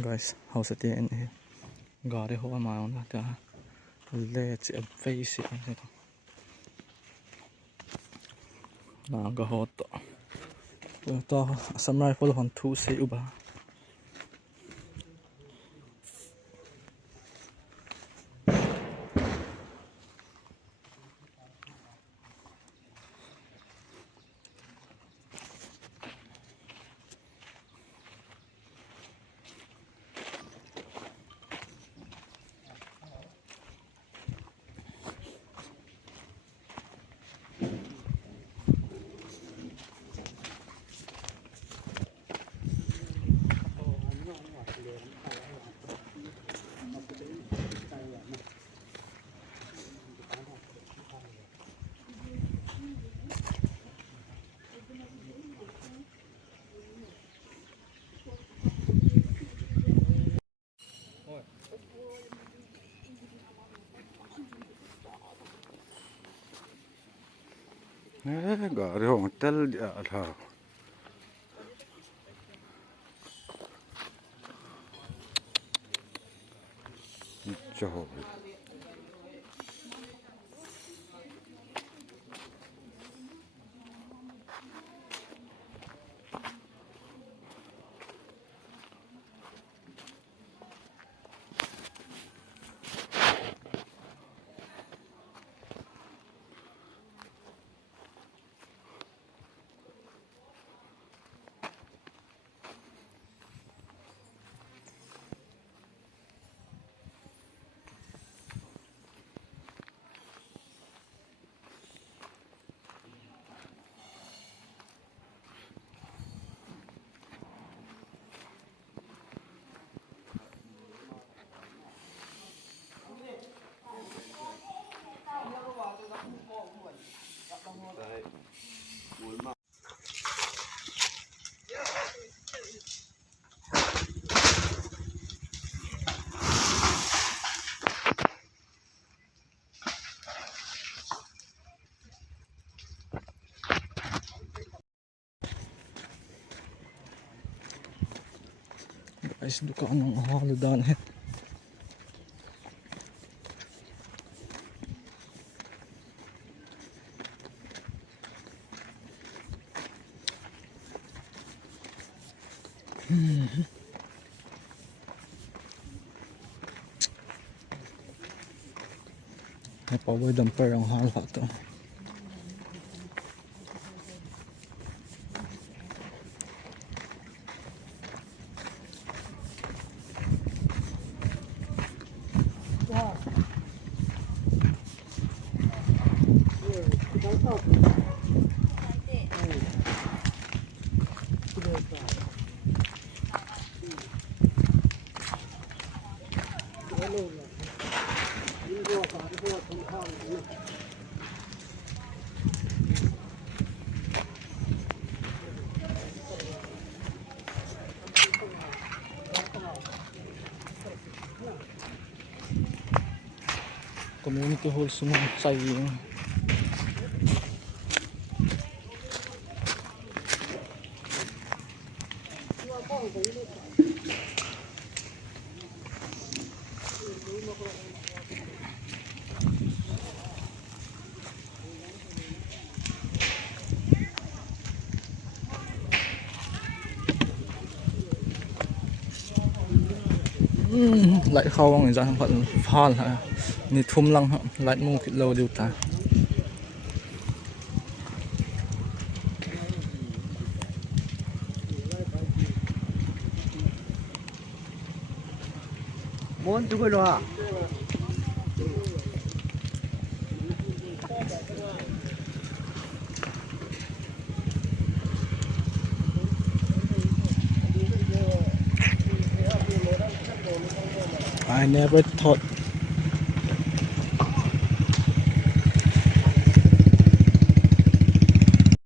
Guys, how's it in here? Got it, hoa mai on that. Let's face it. Naga hot. Ito, some rifle on 2 sa uba. Gari hotel dia lah. Jauh. Guys, dukaan ng haladan. Napower damper ang hala to. Community hall semua sayang. Lại khâu người ra phận phan hả ni thum lăng hả lại mung thịt lâu điều ta muốn chú cái lo I never thought